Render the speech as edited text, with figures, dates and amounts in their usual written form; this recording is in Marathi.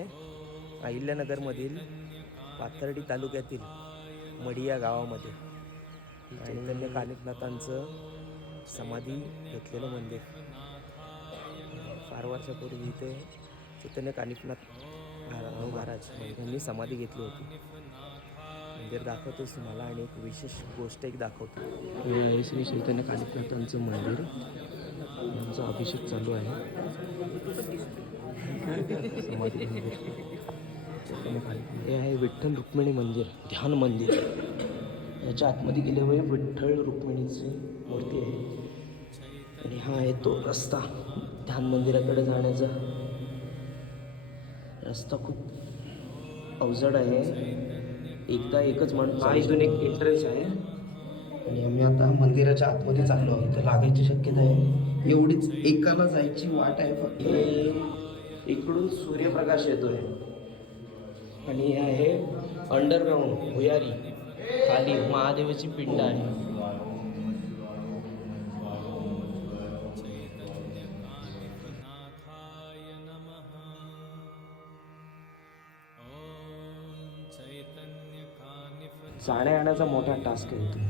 अहिल्यानगरमधील पाथर्डी तालुक्यातील मडी या गावामध्ये चैतन्य कानिफनाथांचं समाधी घेतलेलं मंदिर. फार वर्षापूर्वी इथे चैतन्य कानिफनाथ महाराज यांनी समाधी घेतली होती. मंदिर दाखवतोच तुम्हाला आणि एक विशेष गोष्ट एक दाखवतो. हे श्री चैतन्य कानिफनाथांचं मंदिर, यांचा अभिषेक चालू आहे. समाधी मंदिर हे आहे विठ्ठल रुक्मिणी मंदिर, ध्यान मंदिर. याच्या आतमध्ये गेल्यामुळे विठ्ठल रुक्मिणीची मूर्ती आहे आणि हा आहे तो रस्ता ध्यान मंदिराकडे जाण्याचा. रस्ता खूप अवजड आहे. एकच माणूस हा इथून एक एंट्रन्स आहे आणि आम्ही आता मंदिराच्या आतमध्ये चाललो आहोत. तर लागायची शक्यता आहे. एवढीच एकाला जायची वाट आहे फक्त. इकडून सूर्यप्रकाश येतोय आणि हे आहे अंडरग्राऊंड भुयारी. खाली महादेवाची पिंड आहे. जाण्या येण्याचा मोठा टास्क आहे इथून.